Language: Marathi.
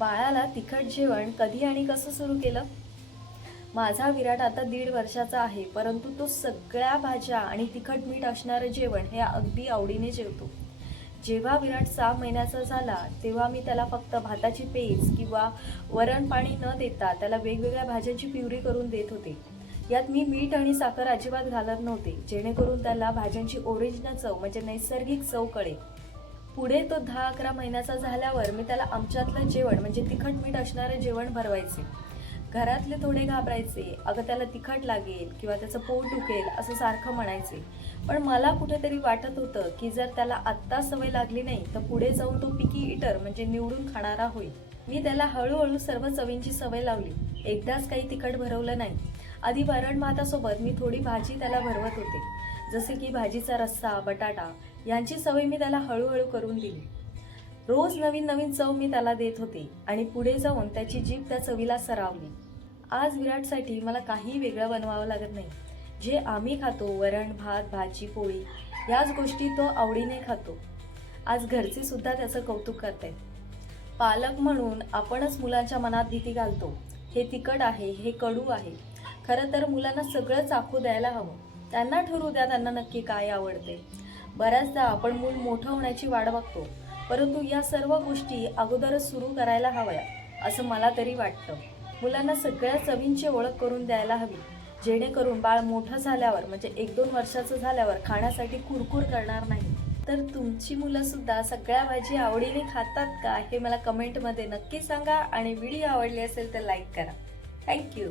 बाळाला तिखट जेवण कधी आणि कसं सुरू केलं? माझा विराट आता 1.5 वर्षाचा आहे, परंतु तो सगळ्या भाज्या आणि तिखट मीठ असणारं जेवण हे अगदी आवडीने जेवतो. जेव्हा विराट 6 महिन्याचा झाला, तेव्हा मी त्याला फक्त भाताची पेज किंवा वरण पाणी न देता त्याला वेगवेगळ्या भाज्यांची प्युरी करून देत होते. यात मी मीठ आणि साखर अजिबात घालत नव्हते, जेणेकरून त्याला भाज्यांची ओरिजिनल चव म्हणजे नैसर्गिक चव कळेल. पुढे तो 10-11 महिन्याचा झाल्यावर मी त्याला आमच्यातलं जेवण म्हणजे तिखट मीठ असणारं जेवण भरवायचे. घरातले थोडे घाबरायचे, अगं त्याला तिखट लागेल किंवा त्याचं पोट दुखेल असं सारखं म्हणायचे. पण मला कुठेतरी वाटत होतं की जर त्याला आत्ता सवय लागली नाही तर पुढे जाऊन तो पिकी इटर म्हणजे निवडून खाणारा होईल. मी त्याला हळूहळू सर्व चवींची सवय लावली. एकदाच काही तिखट भरवलं नाही. आधी वरण भातासोबत मी थोडी भाजी त्याला भरवत होते, जसे की भाजीचा रस्सा, बटाटा यांची सवय मी त्याला हळूहळू करून दिली. रोज नवीन नवीन चव मी त्याला देत होते आणि पुढे जाऊन त्याची जीभ त्या चवीला सरावली. आज विराटसाठी मला काही वेगळं बनवावं लागत नाही. जे आम्ही खातो वरण भात भाजी पोळी याच गोष्टी तो आवडीने खातो. आज घरचे सुद्धा त्याचं कौतुक करतायत. पालक म्हणून आपणच मुलांच्या मनात भीती घालतो, हे तिखट आहे, हे कडू आहे. खरं तर मुलांना सगळं चाखू द्यायला हवं. त्यांना ठरवू द्या त्यांना नक्की काय आवडते. बऱ्याचदा आपण मूल मोठं होण्याची वाट बघतो, परंतु या सर्व गोष्टी अगोदरच सुरू करायला हव्या असं मला तरी वाटतं. मुलांना सगळ्या चवींची ओळख करून द्यायला हवी, जेणेकरून बाळ मोठं झाल्यावर म्हणजे 1-2 वर्षाचं झाल्यावर खाण्यासाठी कुरकुर करणार नाही. तर तुमची मुलं सुद्धा सगळ्या भाजी आवडीने खातात का हे मला कमेंटमध्ये नक्की सांगा आणि व्हिडिओ आवडली असेल तर लाईक करा. थँक्यू.